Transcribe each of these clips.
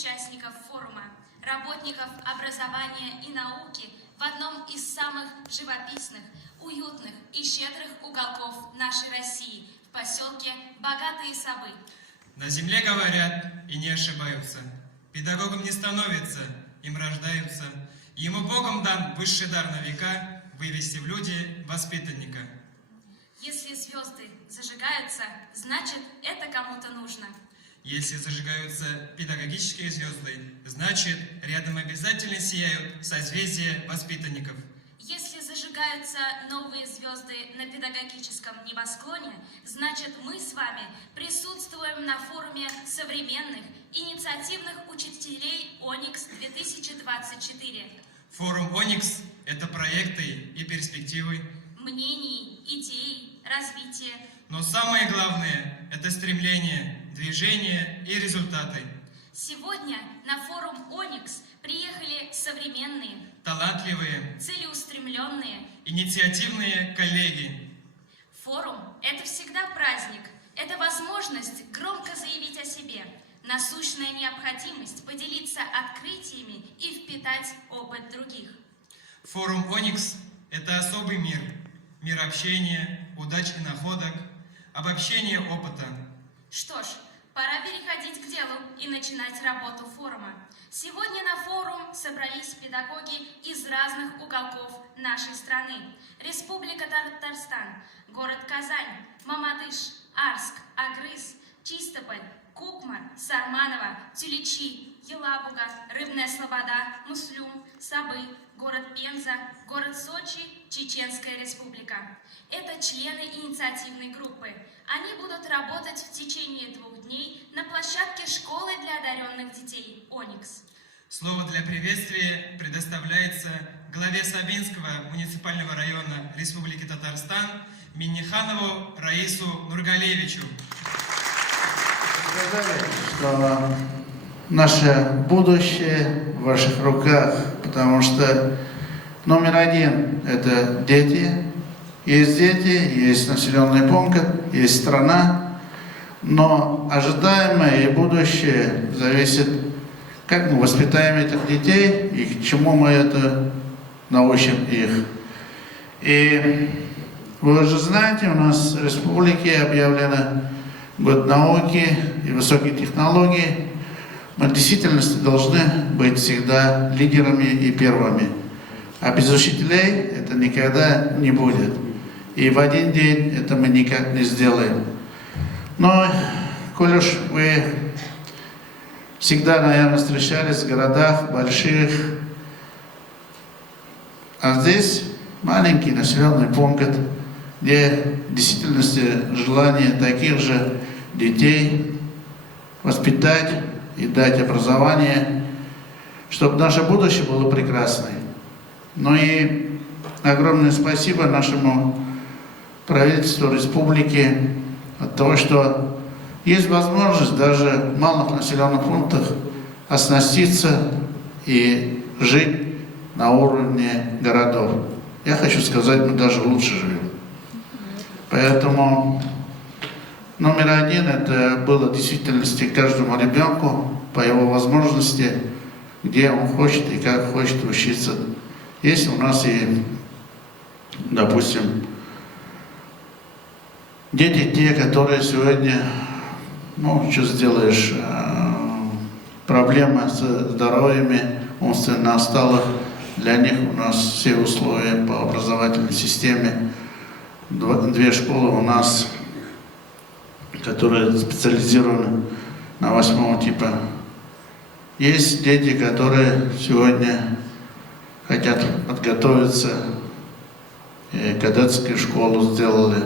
участников форума, работников образования и науки в одном из самых живописных, уютных и щедрых уголков нашей России, в поселке Богатые Собы. На земле говорят и не ошибаются. Педагогом не становится, им рождаются. Ему Богом дан высший дар на века вывести в люди воспитанника. Если звезды зажигаются, значит, это кому-то нужно. Если зажигаются педагогические звезды, значит, рядом обязательно сияют созвездия воспитанников. Если зажигаются новые звезды на педагогическом небосклоне, значит, мы с вами присутствуем на форуме современных инициативных учителей «Оникс-2024». Форум «Оникс» — это проекты и перспективы, мнений, идей, развития. Но самое главное — это стремление, движение и результаты. Сегодня на форум «Оникс» приехали современные, талантливые, целеустремленные, инициативные коллеги. Форум – это всегда праздник, это возможность громко заявить о себе, насущная необходимость поделиться открытиями и впитать опыт других. Форум «Оникс» — это особый мир, мир общения, удач и находок, обобщения опыта. Что ж, пора переходить к делу и начинать работу форума. Сегодня на форум собрались педагоги из разных уголков нашей страны. Республика Татарстан, город Казань, Мамадыш, Арск, Агрыз, Чистополь, Кукмар, Сарманово, Тюлечи, Елабуга, Рыбная Слобода, Муслюм, Сабы, город Пенза, город Сочи, Чеченская Республика. Это члены инициативной группы. Они будут работать в течение 2 дней на площадке школы для одаренных детей «Оникс». Слово для приветствия предоставляется главе Сабинского муниципального района Республики Татарстан Минниханову Раису Нургалевичу. Сказали, что наше будущее в ваших руках, потому что номер 1 – это дети. Есть дети, есть населенный пункт, есть страна, но ожидаемое и будущее зависит, как мы воспитаем этих детей и к чему мы это научим их. И вы уже знаете, у нас в республике объявлено год науки и высоких технологий. Мы в действительности должны быть всегда лидерами и первыми. А без учителей это никогда не будет. И в один день это мы никак не сделаем. Но, коль уж вы всегда, наверное, встречались в городах больших, а здесь маленький населенный пункт, где в действительности желание таких же детей воспитать и дать образование, чтобы наше будущее было прекрасным. Ну и огромное спасибо нашему правительству республики от того, что есть возможность даже в малых населенных пунктах оснаститься и жить на уровне городов. Я хочу сказать, мы даже лучше живем. Поэтому номер 1 это было в действительности каждому ребенку по его возможности, где он хочет и как хочет учиться. Есть у нас и, допустим, дети те, которые сегодня, ну, что сделаешь, проблемы с здоровьями умственно отсталых, для них у нас все условия по образовательной системе. 2 школы у нас, которые специализированы на 8 типа. Есть дети, которые сегодня хотят подготовиться, и кадетскую школу сделали.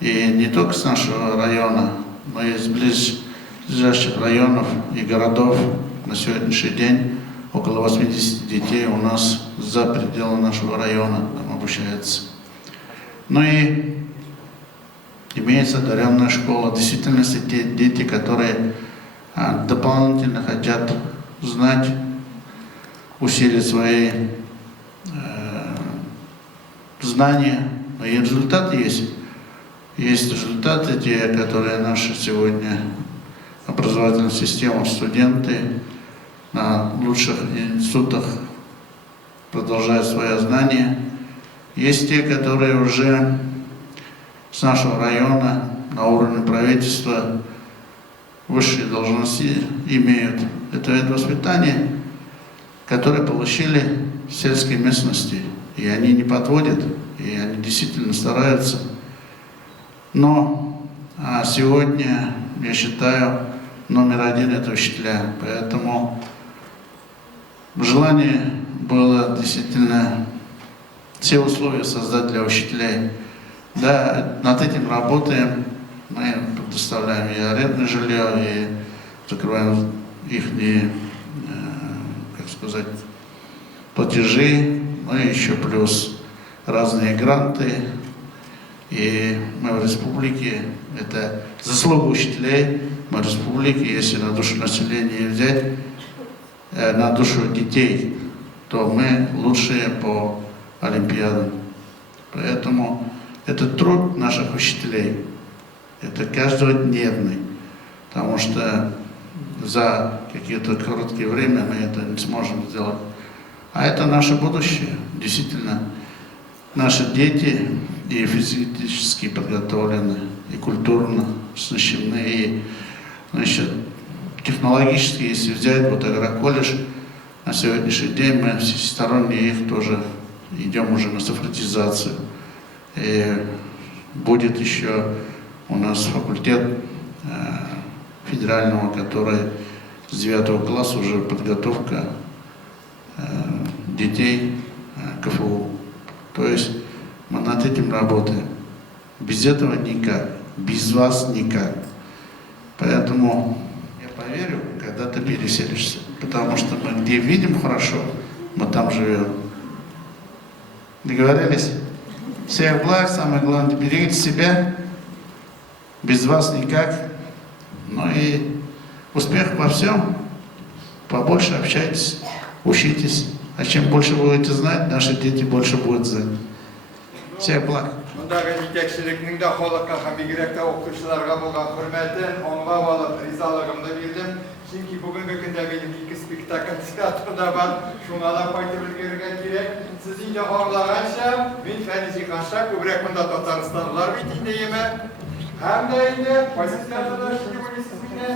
И не только с нашего района, но и из ближайших районов и городов. На сегодняшний день около 80 детей у нас за пределы нашего района там обучаются. Ну и имеется одаренная школа. В действительности те дети, которые дополнительно хотят знать, усилить свои знания. Но и результаты есть. Есть результаты, те, которые наши сегодня образовательную систему студенты на лучших институтах продолжают свои знания. Есть те, которые уже с нашего района на уровне правительства высшие должности имеют. Это воспитание, которое получили в сельской местности. И они не подводят, и они действительно стараются. Но сегодня, я считаю, номер один это учителя. Поэтому желание было действительно все условия создать для учителей. Да, над этим работаем. Мы предоставляем и арендное жилье, и закрываем их, как сказать, платежи, ну и еще плюс разные гранты. И мы в республике, это заслуга учителей, мы в республике, если на душу населения взять, на душу детей, то мы лучшие по олимпиадам. Поэтому это труд наших учителей, это каждодневный, потому что за какие-то короткие время мы это не сможем сделать. А это наше будущее, действительно. Наши дети и физически подготовлены, и культурно оснащены, и, значит, технологически, если взять вот агроколледж, на сегодняшний день мы всесторонне их тоже идем уже на цифровизацию. И будет еще у нас факультет федерального, который с 9 класса уже подготовка детей КФУ. То есть мы над этим работаем. Без этого никак, без вас никак. Поэтому я поверю, когда ты переселишься. Потому что мы где видим хорошо, мы там живем. Договорились? Всех благ, самое главное, берегите себя. Без вас никак. Ну и успех во всем. Побольше общайтесь, учитесь. А чем больше будете знать, наши дети больше будут знать. Всех благ. Мұндағы жетекшіліктің де халыққа һәм бигерәк тә оқытушыларға болған хөрмәтен, аңлап алып, ризалыгымды бирдем. Чөнки бүгенге көндә минем 2 спектакль театрда бар, шуңа да кайтып өлгерергә кирәк. Сез инде аңлаганча, мин Фәнизи ханша күбрәк монда Татарстанлылар бит инде еме. Һәм дә инде кайсы театрда эшлисез мине?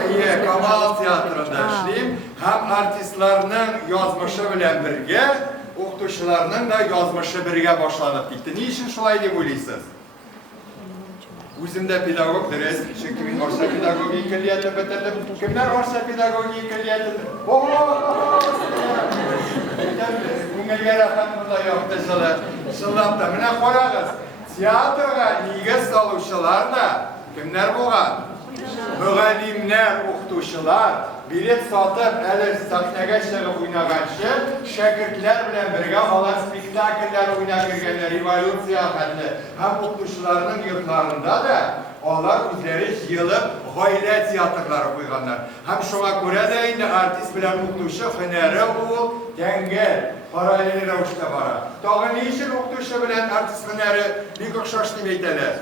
Әйе, Камал театрында эшлим. Һәм артистларның язмышы белән бергә оқытушыларның да язмышы бергә башланып китте. Ни өчен шулай дип уйлыйсыз? Үзем дә педагог дөрес, чөнки мин Арча педагогика көллиятен бетердем. Кемнәр Арча педагогика көллиятен? Күңелгә рәхәт монда яктышылар. Чынлап та, менә карагыз, театрга нигез салучылар да кемнәр булган? Müəllimlər, oxutuşular, bilet satıb, ələ səhnəyə çıxıb oynagançı, şagirdlər bilən birgə olan spektakllər oynayıb gələn revolyusiya xətli. Həm oxutuşularının yurtlarında da onlar üzləri yığılıb ailə teatrları qoyğanlar. Həm şuna görə də indi artist bilən oxutuşu hünəri ol, dəngəl, paralel rəvişdə var. Dağı nə üçün oxutuşu bilən artist hünəri bir oxşaş deməkdələr?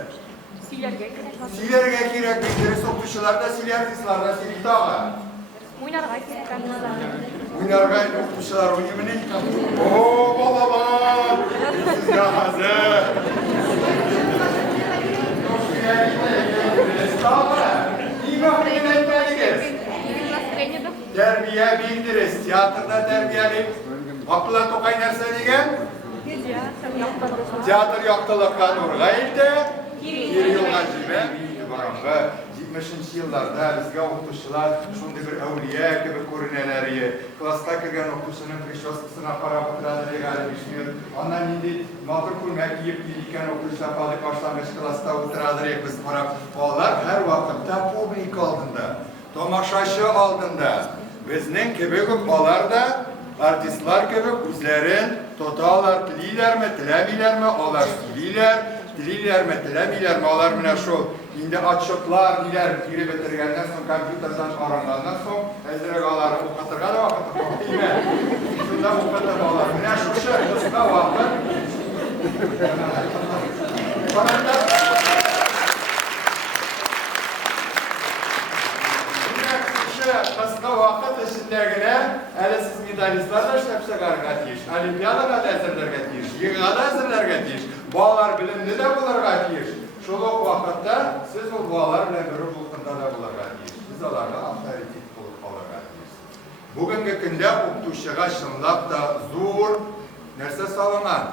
Silerge kirek bir sokuşlarda siler kızlarda sili dağa. Oynarga kirek. Oynarga okuşlar oynamını. Oo baba. Siz ya hazır. Terbiye bildiriz. Teatrda terbiyeli. Akla tokay nerse degen? Teatr yaktılıkka nurga ildi. Yeri yolga jibe, burunғы 70 yıllarda bizga o'qituvchilar shunday bir avliya kabi ko'rinalari, klassga kirgan o'qituvchining prishyoskasini qarab o'tiradi degan ishni, ondan endi nodir ko'ylak kiyib kelgan o'qituvchilar hali boshlang'ich klassda o'tiradi biz qarab, bolalar har vaqtda publika oldinda, tomoshachi oldinda, bizning kabi bolalarda artistlar kabi o'zlarini totalar tiliylarmi, tilamilarmi, olar tiliylar Diliylermi, tilemilermi, olar mı şu, indi açıklar, niler geri bitirgenden son, kompüterden arangandan son, ezrek aları okutırga da vakıtı değil mi? Şunda okutır olar mı? Ne şu şey, kısma vakit. kısqa vaqt içindəginə hələ siz medalistlarla işləb çıxarğa tiyiş, olimpiadaga təsirlərə tiyiş, yığığa təsirlərə tiyiş, balalar bilimli də bularga tiyiş. Şoluq vaqtda siz o balalar bilan bir bulqında da bularga tiyiş. Biz onlarga avtoritet bulub qalarga tiyiş. Bugünkü gündə oqutuşuğa şınlaq da zor нәрсә salıngan.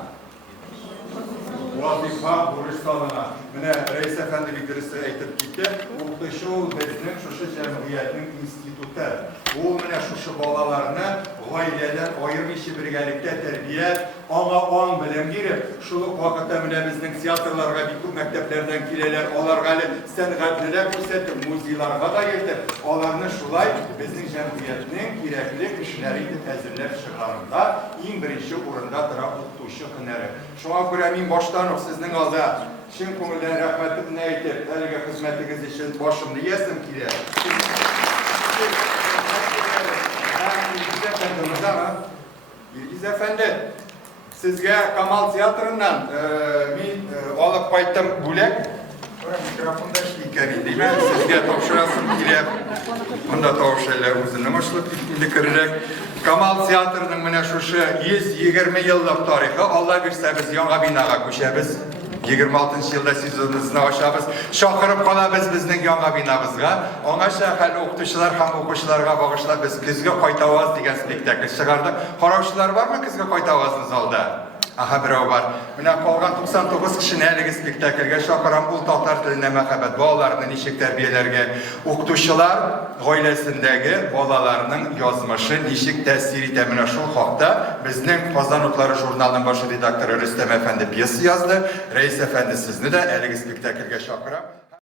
Vazifa, buruş salına. Mine Reis Efendi bir birisi aytib gitti. Oqutuşu bizning şuşu cəmiyyətinin institutu. O mine şuşu balalarını ailədən ayırım işi birgəlikdə tərbiyət, ağa bilim girib. Şuluq vaqtda mine bizning teatrlarga, bütün məktəblərdən kilələr, onlarga sənğətlilər göstərib, muzeylarga da yetib. Onlarını şulay bizning cəmiyyətinin kerakli işləri təzirləb çıxarında ən birinci orunda dura oqutuşu hünəri. Şuna görə min başdan sizning alda Şin ko'ngildan rahmatni aytib, haliga xizmatingiz uchun boshimni yesim keladi. Yilgiz Efendi, sizga Kamal teatridan men olib qaytdim bo'lak. Mikrofonda ishlaykan deyman, sizga topshirasim kelyapti. Bunda tovushlar o'zini boshqilib kerak. Kamal teatrining mana shu 120 yillik tarixi, Alloh bersa biz yangi binoga ko'chamiz. 26 yılda sezonimizni oshamiz. Chaqirib qolamiz bizning yangi binomizga. Ona shahar o'qituvchilar ham o'quvchilarga bag'ishlab biz kuzga qayta ovoz degan spektakl chiqardik. Qarovchilar bormi kuzga qayta ovozni zalda? Aha, birov bor. Mana qolgan 99 kishini haligi spektaklga chaqiram, ul tatar tiline muhabbat bolalarni nechik tarbiyalarga, o'qituvchilar oilasindagi bolalarning yozmishi nechik ta'sir etadi. Mana shu haqda bizning Qozon otlari jurnalining bosh redaktori Rustam Efendi pyesa yozdi. Reis Efendi sizni de haligi spektaklga chaqiram.